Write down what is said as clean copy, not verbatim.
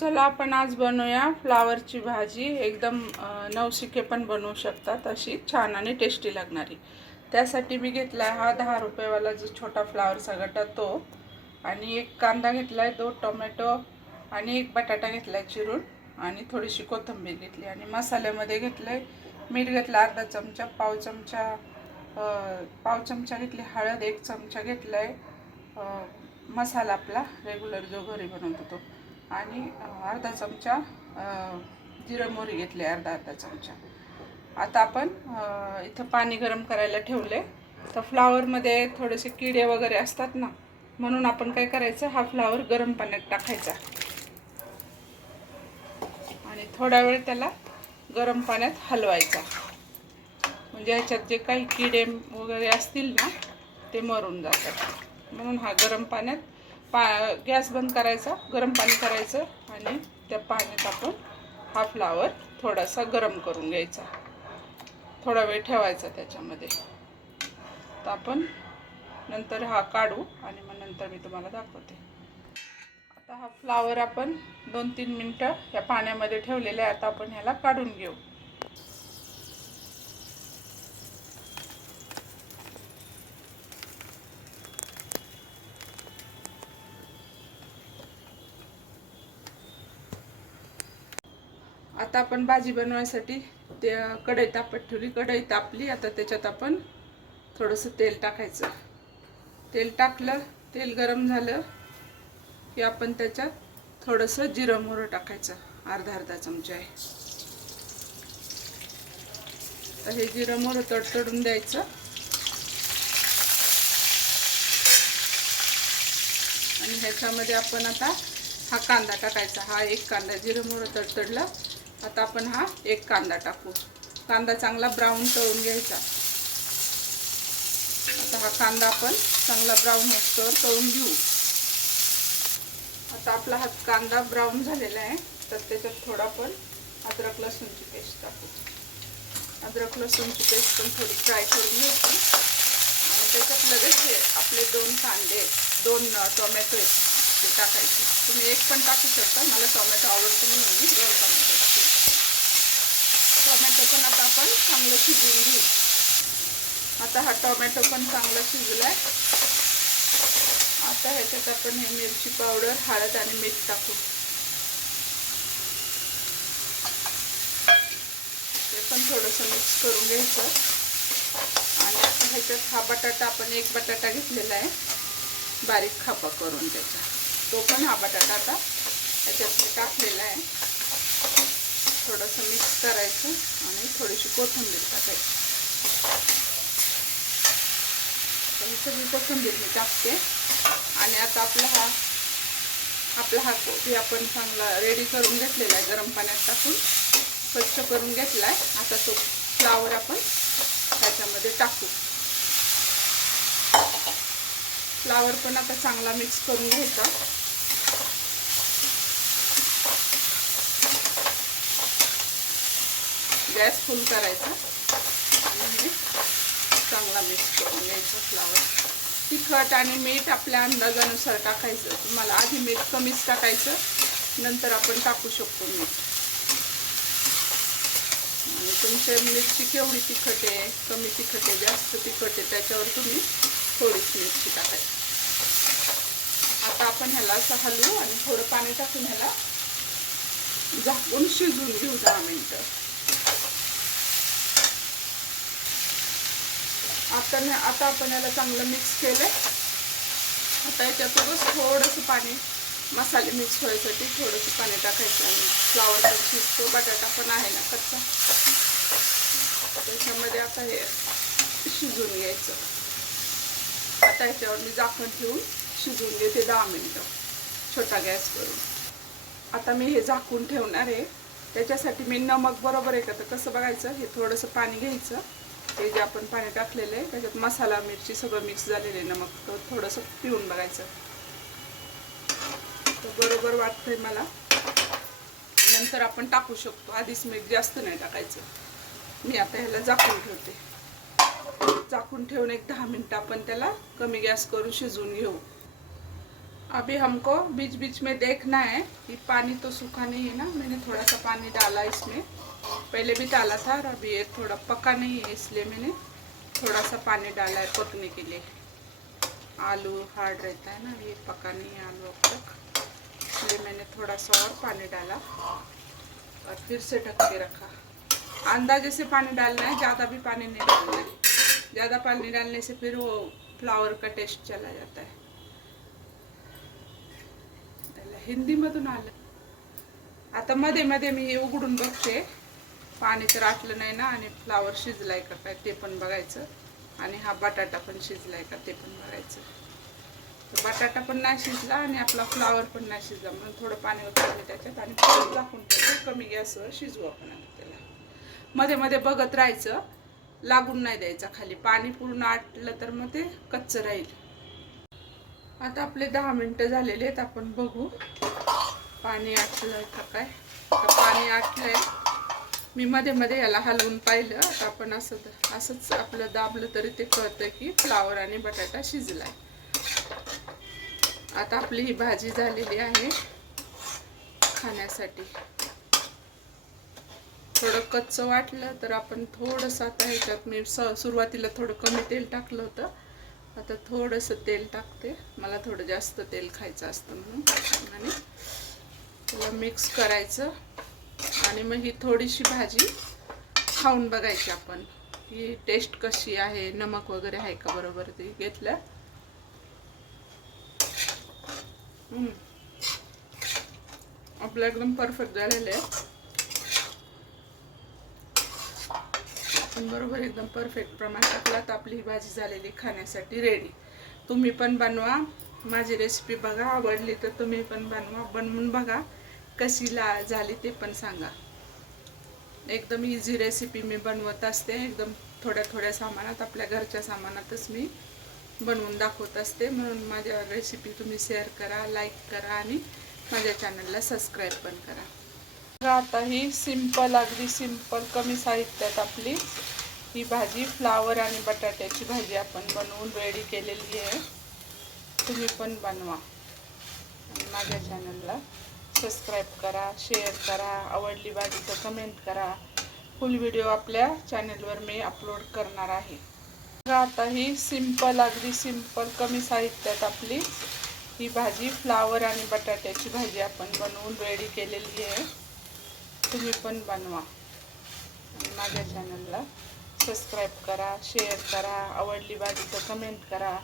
चला आपण आज बनवूया फ्लावरची भाजी। एकदम नवशिके पण बनवू शकतात अशी छान आणि टेस्टी लागणारी। त्यासाठी मी घेतला हा 10 रुपयावाला जो छोटा फ्लावरचा गटा तो, आणि एक कांदा घेतलाय, 2 टोमॅटो आणि एक बटाटा घेतलाय चिरून, आणि थोडीशी कोथिंबीर घेतली। आणि मसाल्यामध्ये घेतलंय मीठ घेतला अर्धा चमचा, पाव चमचा घेतली हळद, 1 चमचा घेतलाय मसाला आपला रेग्युलर जो घरी बनवतो तो, आणि अर्धा चमचा जिरं मोहरी घेतले, अर्धा चमचा। आता आपण इथं पाणी गरम करायला ठेवले। तर फ्लावरमध्ये थोडेसे किडे वगैरे असतात ना, म्हणून आपण काय करायचं, हा फ्लावर गरम पाण्यात टाकायचा आणि थोडा वेळ त्याला गरम पाण्यात हलवायचा, म्हणजे ह्याच्यात जे काही किडे वगैरे असतील ना ते मरून जातात। म्हणून हा गरम पाण्यात गॅस बंद करायचा, गरम पाणी करायचं आणि त्या पाण्यात आपण हा फ्लावर थोडासा गरम करून घ्यायचा, थोडा वेळ ठेवायचा त्याच्यामध्ये। तर आपण नंतर हा काढू आणि मग नंतर मी तुम्हाला दाखवते। आता हा फ्लावर आपण 2-3 मिनिटं या पाण्यामध्ये ठेवलेला आहे। आता आपण ह्याला काढून घेऊ। आता आपण भाजी बनवण्यासाठी ते कढई तापत ठेवली, कढई तापली। आता त्याच्यात आपण थोडंसं तेल टाकायचं। तेल टाकलं, तेल गरम झालं की आपण त्याच्यात थोडंसं जिरं मोहरी टाकायचं, अर्धा चमचा आहे। तर हे जिरं मोहरी तडतडून द्यायचं आणि ह्याच्यामध्ये आपण आता हा कांदा टाकायचा। हा एक कांदा, जिरं मोहरी तडतडलं, आता आपण हा एक कांदा टाकू। कांदा चांगला ब्राऊन तळून घ्यायचा। आता हा कांदा आपण चांगला ब्राऊन होईस्तोवर तळून घेऊ। आता आपला हा कांदा ब्राऊन झालेला आहे, तर त्याच्यात थोडा आपण अद्रक लसूणची पेस्ट टाकू। अद्रक लसूणची पेस्ट पण थोडी फ्राय करून घ्यायची आणि त्याच्यात लगेच हे आपले 2 कांदे, 2 टोमॅटो ते टाकायचे। तुम्ही एक पण टाकू शकता, मला टोमॅटो आवडतो म्हणून मी 2 टोमॅटो टाकले। टोमॅटो पण आता आपण चांगलं शिजवून घेऊ। आता हा टोमॅटो पण चांगला शिजलाय। आता ह्याच्यात आपण हे मिरची पावडर, हळद आणि मीठ टाकू। ते पण थोडंसं मिक्स करून घ्यायचं। आणि आता ह्याच्यात हा बटाटा, आपण एक बटाटा घेतलेला आहे बारीक खापा करून त्याचा, तो पण हा बटाटा आता ह्याच्यात मी टाकलेला आहे। थोडंसं मिक्स करायचं आणि थोडीशी कोथिंबीर टाकायची। ही सगळी कोथिंबीर मी टाकते। आणि आता आपला हा कोबी आपण चांगला रेडी करून घेतलेला आहे, गरम पाण्यात टाकून स्वच्छ करून घेतलाय। आता तो फ्लावर आपण त्याच्यामध्ये टाकू। फ्लावर पण आता चांगला मिक्स करून घ्यायचा। गॅस फुल करायचा आणि हे चांगला मिक्स करून घ्यायचा फ्लावर। तिखट आणि मीठ आपल्या अंदाजानुसार टाकायचं। तुम्हाला आधी मीठ कमीच टाकायचं, नंतर आपण टाकू शकतो मीठ। आणि तुमच्या मिरची केवढी तिखट आहे, कमी तिखट आहे, जास्त तिखट आहे, त्याच्यावर तुम्ही थोडीशी मिरची टाकायची। आता आपण ह्याला असं हलवू आणि थोडं पाणी टाकून ह्याला झाकून शिजवून घेऊ 10 मिनिटं। आता आपण याला चांगलं मिक्स केलं। आता याच्यातच थोडंसं पाणी, मसाले मिक्स व्हायसाठी थोडंसं पाणी टाकायचं। आणि फ्लावर पण शिजतो, बटाटा पण आहे ना कच्चा, त्याच्यामध्ये आता हे शिजवून घ्यायचं। आता ह्याच्यावर मी झाकण ठेवून शिजवून घेते 10 मिनिटं छोटा गॅस करून। आता मी हे झाकून ठेवणार आहे। त्याच्यासाठी मी नमक बरोबर आहे का तर कसं बघायचं, हे थोडंसं पाणी घ्यायचं, हे जे आपण पाणी टाकलेलं आहे त्याच्यात मसाला मिरची सगळं मिक्स झालेलं आहे, नमक थोडंसं पिऊन बघायचं। तर बरोबर वाटतंय मला, नंतर आपण टाकू शकतो, आधीच मीठ जास्त नाही टाकायचं। मी आता ह्याला झाकून ठेवते। झाकून ठेवून एक 10 मिनिटं आपण त्याला कमी गॅस करून शिजवून घेऊ। अभी हमको बीच बीच में देखना है कि पानी तो सूखा नहीं है ना। मैंने थोड़ा सा पानी डाला इसमें, पहले भी डाला था, और अभी ये थोड़ा पका नहीं है इसलिए मैंने थोड़ा सा पानी डाला है पकने के लिए। आलू हार्ड रहता है ना, ये पका नहीं है आलू अब तक, इसलिए मैंने थोड़ा सा और पानी डाला और फिर से ढक के रखा। अंदाजे से पानी डालना है, ज़्यादा भी पानी नहीं डालना है। ज़्यादा पानी डालने से फिर वो फ्लावर का टेस्ट चला जाता है। हिंदीमधून आलं। आता मध्ये मध्ये मी उघडून बघते, पाणी तर आटलं नाही ना, आणि फ्लावर शिजलाय का काय ते पण बघायचं, आणि हा बटाटा पण शिजलाय का ते पण बघायचं। तर बटाटा पण नाही शिजला आणि आपला फ्लावर पण नाही शिजला, म्हणून थोडं पाणी उतरलं त्याच्यात आणि परत झाकून ठेवलं, कमी गॅसवर शिजवू आपण आता त्याला। मध्ये मध्ये बघत राहायचं, लागून नाही द्यायचा खाली, पाणी पूर्ण आटलं तर मग ते कच्चं राहील। आता आपले 10 मिनिटं झालेले आहेत, आपण बघू पाणी आटलंय का काय। आता पाणी आटलंय, मी मध्ये मध्ये याला हलवून पाहिलं। आता आपण असंच आपलं दाबलं तरी ते कळतं की फ्लावर आणि बटाटा शिजलाय। आता आपली ही भाजी झालेली आहे खाण्यासाठी। थोडं कच्चं वाटलं तर आपण थोडंसं, आता ह्याच्यात मी सुरुवातीला थोडं कमी तेल टाकलं होतं, आता थोडंसं तेल टाकते, मला थोडं जास्त तेल खायचं असतं म्हणून। आणि त्याला मिक्स करायचं आणि मग ही थोडीशी भाजी खाऊन बघायची आपण की टेस्ट कशी आहे, नमक वगैरे आहे का बरोबर ते घेतलं। आपलं एकदम परफेक्ट झालेलं आहे, आपण बरोबर एकदम परफेक्ट प्रमाण टाकला तर आपली ही भाजी झालेली खाण्यासाठी रेडी। तुम्ही पण बनवा, माझी रेसिपी बघा, आवडली तर तुम्ही पण बनवा, बनवून बघा कशी झाली ते पण सांगा। एकदम इझी रेसिपी मी बनवत असते, एकदम थोड्या थोड्या सामानात, आपल्या घरच्या सामानातच मी बनवून दाखवत असते, म्हणून माझ्या रेसिपी तुम्ही शेअर करा, लाईक करा आणि माझ्या चॅनलला सबस्क्राईब पण करा। आता ही सिंपल, अगदी सिंपल कमी साहित्यात आपली ही भाजी, फ्लावर आणि बटाट्याची भाजी आपण बनवून रेडी केलेली आहे। तुम्ही पण बनवा आणि माझ्या चॅनलला सबस्क्राईब करा, शेअर करा, आवडली भाजी तर कमेंट करा। फुल व्हिडिओ आपल्या चॅनलवर मी अपलोड करणार आहे। आता ही सिंपल, अगदी सिंपल कमी साहित्यात आपली ही भाजी, फ्लावर आणि बटाट्याची भाजी आपण बनवून रेडी केलेली आहे। तुम्ही पण बनवा आणि माझ्या चॅनलला सबस्क्राईब करा, शेअर करा, आवडली भाजी तर कमेंट करा।